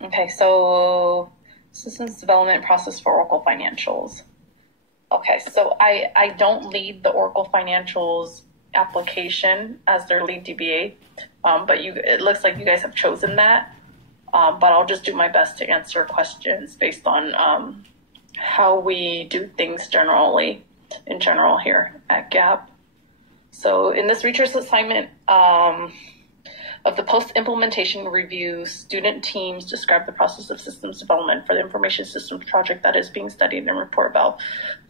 Okay, so systems development process for Oracle Financials. Okay, so I don't lead the Oracle Financials application as their lead DBA, but it looks like you guys have chosen that. But I'll just do my best to answer questions based on how we do things in general here at Gap. So in this research assignment of the post-implementation review, student teams describe the process of systems development for the information systems project that is being studied and report about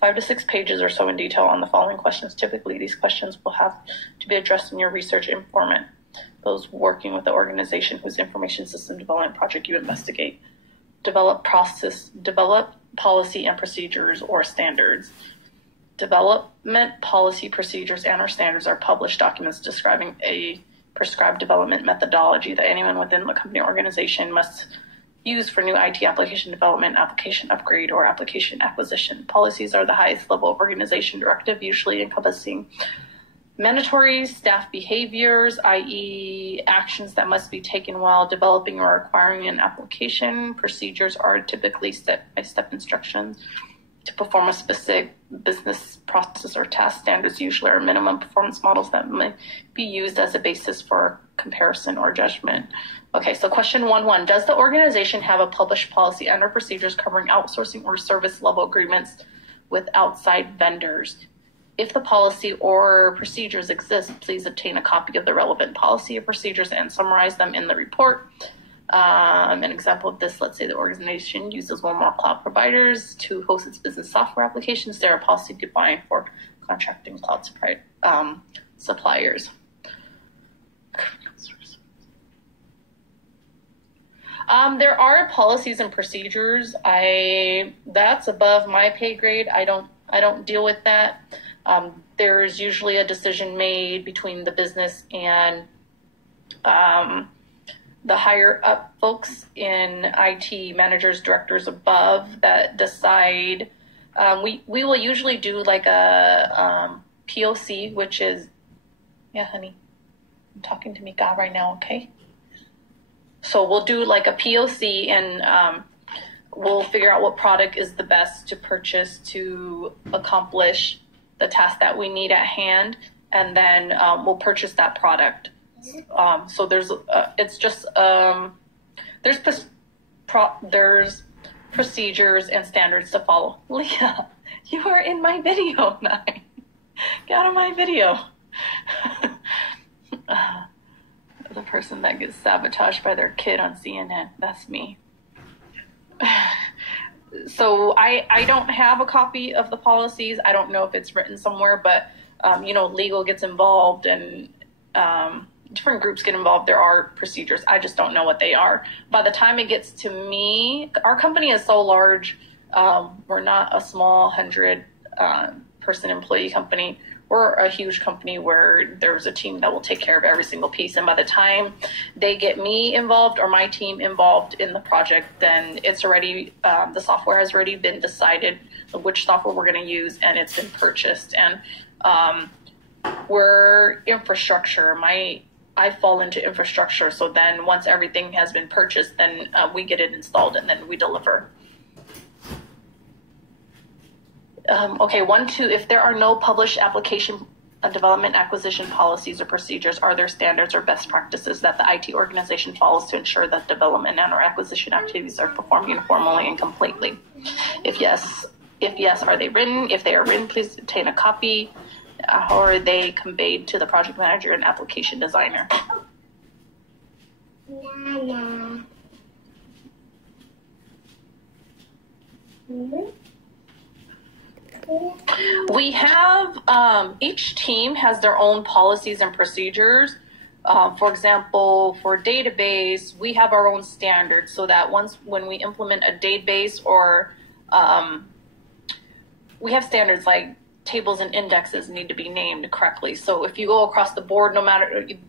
5 to 6 pages or so in detail on the following questions. Typically, these questions will have to be addressed in your research informant, those working with the organization whose information system development project you investigate. Develop policy and procedures or standards. Development policy procedures and or standards are published documents describing a prescribed development methodology that anyone within the company or organization must use for new IT application development, application upgrade, or application acquisition. Policies are the highest level of organization directive, usually encompassing mandatory staff behaviors, i.e. actions that must be taken while developing or acquiring an application. Procedures are typically step-by-step instructions to perform a specific business process or task. Standards usually are minimum performance models that may be used as a basis for comparison or judgment. Okay, so question 1.1, does the organization have a published policy and or procedures covering outsourcing or service level agreements with outside vendors? If the policy or procedures exist, please obtain a copy of the relevant policy or procedures and summarize them in the report. An example of this, let's say the organization uses one or more cloud providers to host its business software applications. There are policy defined for contracting cloud suppliers. There are policies and procedures. That's above my pay grade. I don't deal with that. There's usually a decision made between the business and the higher up folks in IT, managers, directors above, that decide. We will usually do like a POC, which is, yeah, honey, I'm talking to Mika right now, okay? So we'll do like a POC and we'll figure out what product is the best to purchase to accomplish the task that we need at hand, and then we'll purchase that product. So there's procedures and standards to follow. Leah, you are in my video, Nine. Get out of my video. The person that gets sabotaged by their kid on CNN, that's me. So I don't have a copy of the policies. I don't know if it's written somewhere, but legal gets involved and different groups get involved. There are procedures. I just don't know what they are. By the time it gets to me, our company is so large. We're not a small 100 person employee company. We're a huge company where there's a team that will take care of every single piece. And by the time they get me involved or my team involved in the project, then it's already, the software has already been decided which software we're going to use, and it's been purchased. And we're infrastructure. I fall into infrastructure. So then once everything has been purchased, then we get it installed and then we deliver. Okay, 1.2, if there are no published application development acquisition policies or procedures, are there standards or best practices that the IT organization follows to ensure that development and or acquisition activities are performed uniformly and completely? If yes, are they written? If they are written, please obtain a copy. How are they conveyed to the project manager and application designer? We have, each team has their own policies and procedures. For example, for database, we have our own standards so that when we implement a database or we have standards like tables and indexes need to be named correctly. So if you go across the board,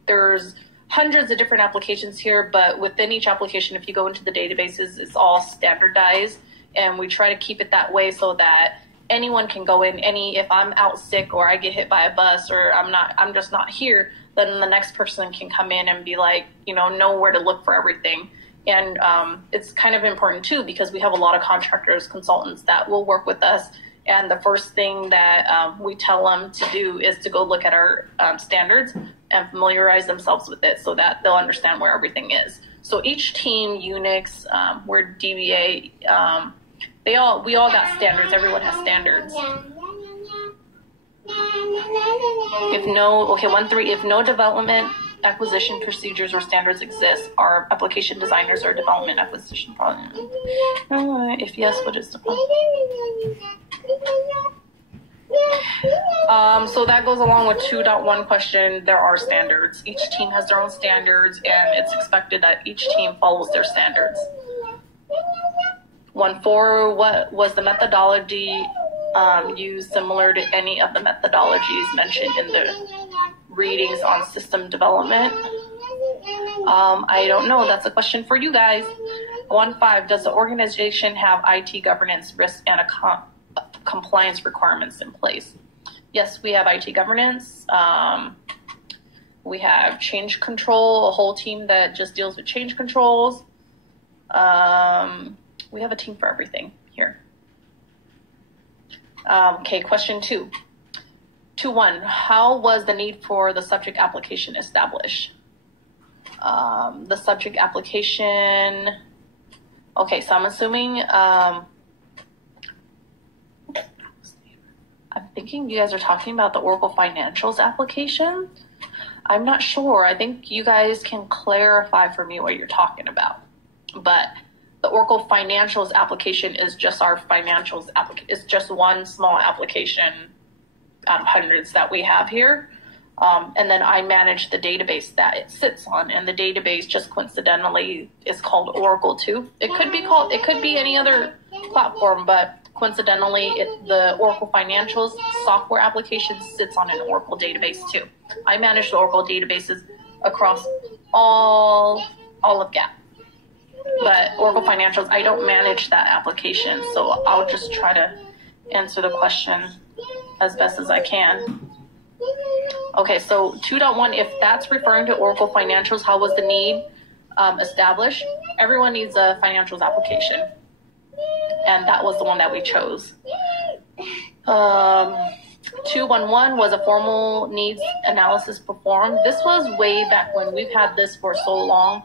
there's hundreds of different applications here, but within each application, if you go into the databases, it's all standardized. And we try to keep it that way so that anyone can go in. If I'm out sick or I get hit by a bus or I'm just not here, then the next person can come in and be like, know where to look for everything. And it's kind of important too, because we have a lot of contractors, consultants that will work with us. And the first thing that we tell them to do is to go look at our standards and familiarize themselves with it so that they'll understand where everything is. So each team, Unix, we're DBA, we all got standards. Everyone has standards. If no development, acquisition procedures or standards exist, our application designers or development acquisition problem. If yes, what is the problem? So that goes along with 2.1 question. There are standards. Each team has their own standards, and it's expected that each team follows their standards. 1.4, what was the methodology used similar to any of the methodologies mentioned in the readings on system development? I don't know. That's a question for you guys. 1.5, does the organization have IT governance, risk, and compliance requirements in place? Yes, we have IT governance. We have change control, a whole team that just deals with change controls. We have a team for everything here. Okay, question 2. 2.1, how was the need for the subject application established? The subject application, okay, so I'm assuming, I'm thinking you guys are talking about the Oracle Financials application. I'm not sure. I think you guys can clarify for me what you're talking about. But the Oracle Financials application is just our financials application. It's just one small application out of hundreds that we have here. And then I manage the database that it sits on, and the database just coincidentally is called Oracle too. It could be any other platform, but coincidentally, the Oracle Financials software application sits on an Oracle database too. I manage the Oracle databases across all of GAP. But Oracle Financials, I don't manage that application, so I'll just try to answer the question as best as I can. Okay, so 2.1, if that's referring to Oracle Financials, how was the need established? Everyone needs a financials application, and that was the one that we chose. 2.1, was a formal needs analysis performed? This was way back when. We've had this for so long.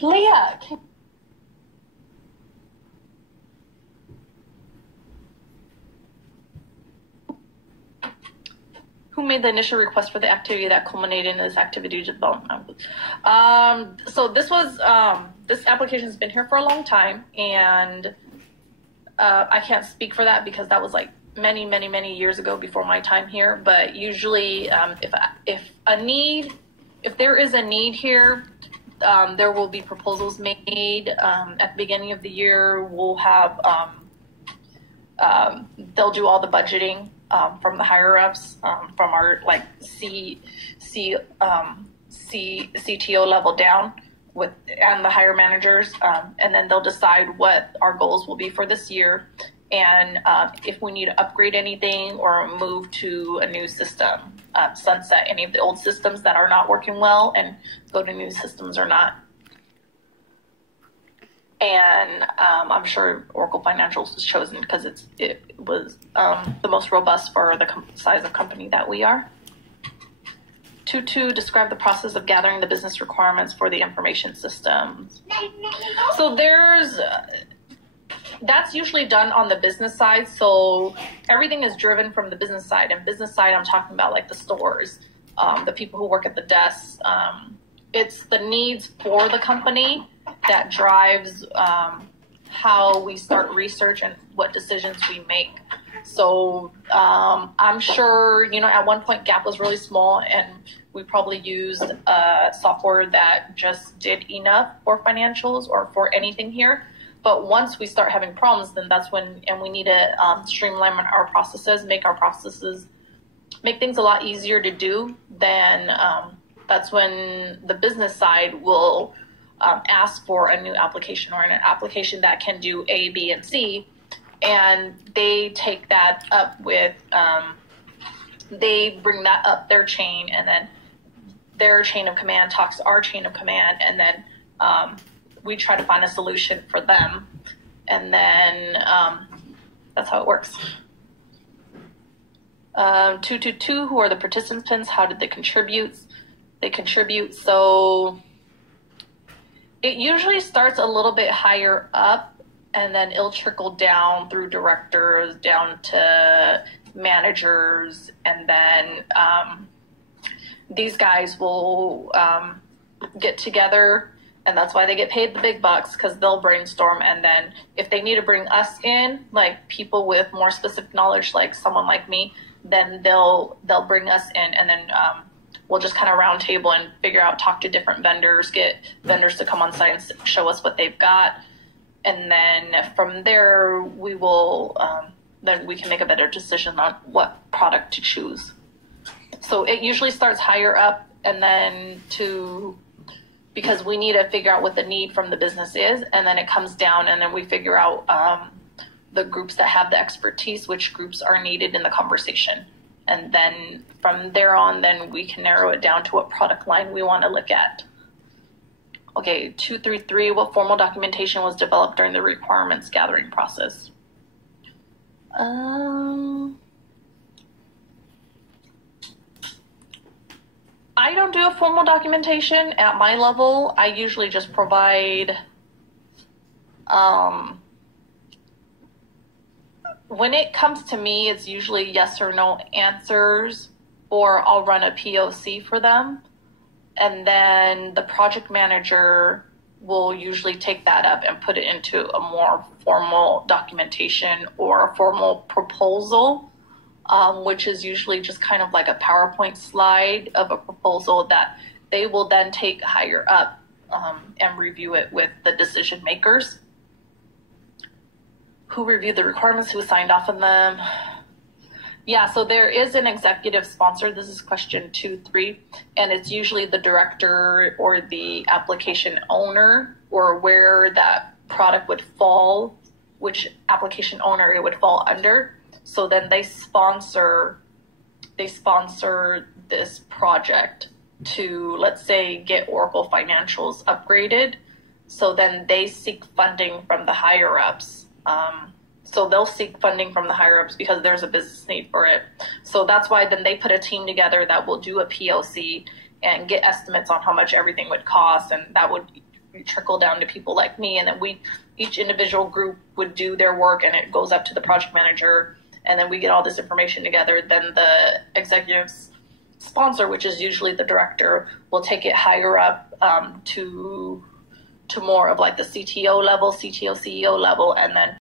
Leah, who made the initial request for the activity that culminated in this activity development? So this was, this application has been here for a long time, and I can't speak for that because that was like many years ago before my time here. But usually, if there is a need here, there will be proposals made at the beginning of the year. We'll have, they'll do all the budgeting from the higher ups, from our like CTO level down and the higher managers, and then they'll decide what our goals will be for this year, and if we need to upgrade anything or move to a new system, sunset any of the old systems that are not working well and go to new systems or not. And I'm sure Oracle Financials was chosen because it was the most robust for the size of company that we are. 2.2, describe the process of gathering the business requirements for the information systems. So that's usually done on the business side. So everything is driven from the business side. And business side, I'm talking about like the stores, the people who work at the desks. It's the needs for the company that drives how we start research and what decisions we make. So I'm sure, at one point GAP was really small, and we probably used software that just did enough for financials or for anything here. But once we start having problems, then that's when, and we need to streamline our processes, make things a lot easier to do. Then that's when the business side will ask for a new application or an application that can do A, B, and C. and they take that up with, they bring that up their chain, and then their chain of command talks to our chain of command, and then we try to find a solution for them, and then that's how it works. 222, who are the participants? How did they contribute? They contribute, so it usually starts a little bit higher up, and then it'll trickle down through directors, down to managers, and then these guys will get together, and that's why they get paid the big bucks, because they'll brainstorm, and then if they need to bring us in, like people with more specific knowledge, like someone like me, then they'll bring us in, and then we'll just kind of round table and figure out, talk to different vendors, get vendors to come on site and show us what they've got, and then from there we will then we can make a better decision on what product to choose. So it usually starts higher up, and then because we need to figure out what the need from the business is, and then it comes down, and then we figure out the groups that have the expertise, which groups are needed in the conversation. And then from there on, then we can narrow it down to what product line we want to look at. Okay, 233, what formal documentation was developed during the requirements gathering process? I don't do a formal documentation at my level. I usually just provide, when it comes to me, it's usually yes or no answers, or I'll run a POC for them. And then the project manager will usually take that up and put it into a more formal documentation or a formal proposal, which is usually just kind of like a PowerPoint slide of a proposal that they will then take higher up and review it with the decision makers. Who reviewed the requirements? Who signed off on them? Yeah, so there is an executive sponsor. This is question 2-3, and it's usually the director or the application owner, or where that product would fall, which application owner it would fall under. So then they sponsor this project to, let's say, get Oracle Financials upgraded. So then they seek funding from the higher ups. So they'll seek funding from the higher ups because there's a business need for it. So that's why then they put a team together that will do a POC and get estimates on how much everything would cost, and that would trickle down to people like me, and then each individual group would do their work, and it goes up to the project manager, and then we get all this information together. Then the executive sponsor, which is usually the director, will take it higher up to more of like the CTO level, CTO, CEO level, and then